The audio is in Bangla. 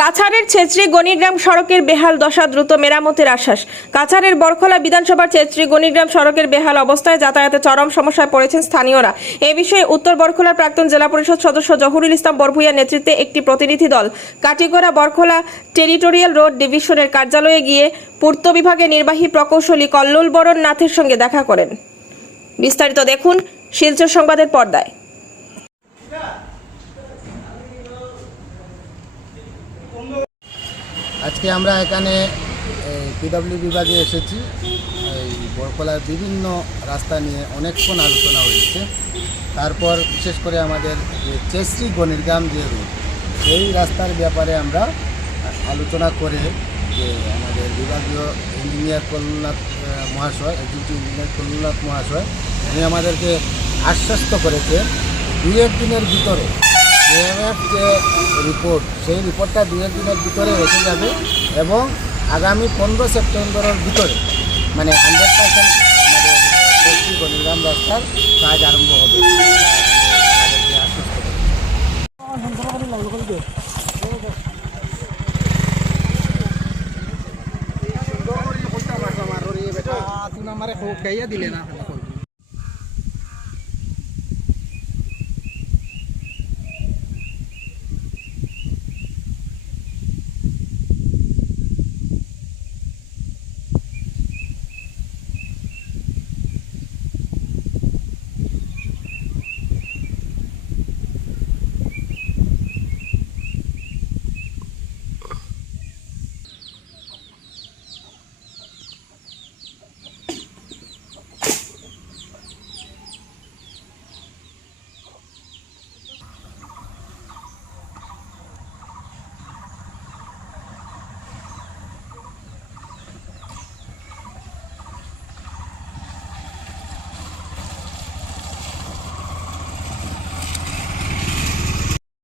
কাছাড়ের ছেত্রী গণিগ্রাম সড়কের বেহাল দশা দ্রুত মেরামতের আশ্বাস। কাছাড়ের বরখলা বিধানসভার ছেত্রী গণিগ্রাম সড়কের বেহাল অবস্থায় যাতায়াতে চরম সমস্যায় পড়েছেন স্থানীয়রা। এ বিষয়ে উত্তর বরখলার প্রাক্তন জেলা পরিষদ সদস্য জহুরুল ইসলাম বরভুইয়ার নেতৃত্বে একটি প্রতিনিধি দল, কাটিগড়া বরখলা টেরিটোরিয়াল রোড ডিভিশনের কার্যালয়ে গিয়ে পূর্ত বিভাগের নির্বাহী প্রকৌশলী কল্লোল বরণ নাথের সঙ্গে দেখা করেন। বিস্তারিত দেখুন শিলচর সংবাদের পর্দায়। আজকে আমরা এখানে পিডব্লিউ বিভাগে এসেছি। এই বরকলার বিভিন্ন রাস্তা নিয়ে অনেকক্ষণ আলোচনা হয়েছে। তারপর বিশেষ করে আমাদের যে চেশ্রী গণিরগ্রাম যে রুট এই রাস্তার ব্যাপারে আমরা আলোচনা করে যে আমাদের বিভাগীয় ইঞ্জিনিয়ার কল্যাণনাথ মহাশয় এক্সিকিউটিভ ইঞ্জিনিয়ার কল্যাণনাথ মহাশয়, উনি আমাদেরকে আশ্বস্ত করেছে দুই এক দিনের ভিতরে যে রিপোর্ট সেই রিপোর্টটা দু এক দিনের ভিতরে এসে যাবে এবং আগামী পনেরো সেপ্টেম্বরের ভিতরে মানে হান্ড্রেড পার্সেন্ট আমাদের পশ্চিম গণিগ্রাম রাস্তার কাজ আরম্ভ হবে। আমারে হোক গাইয়া দিলে না।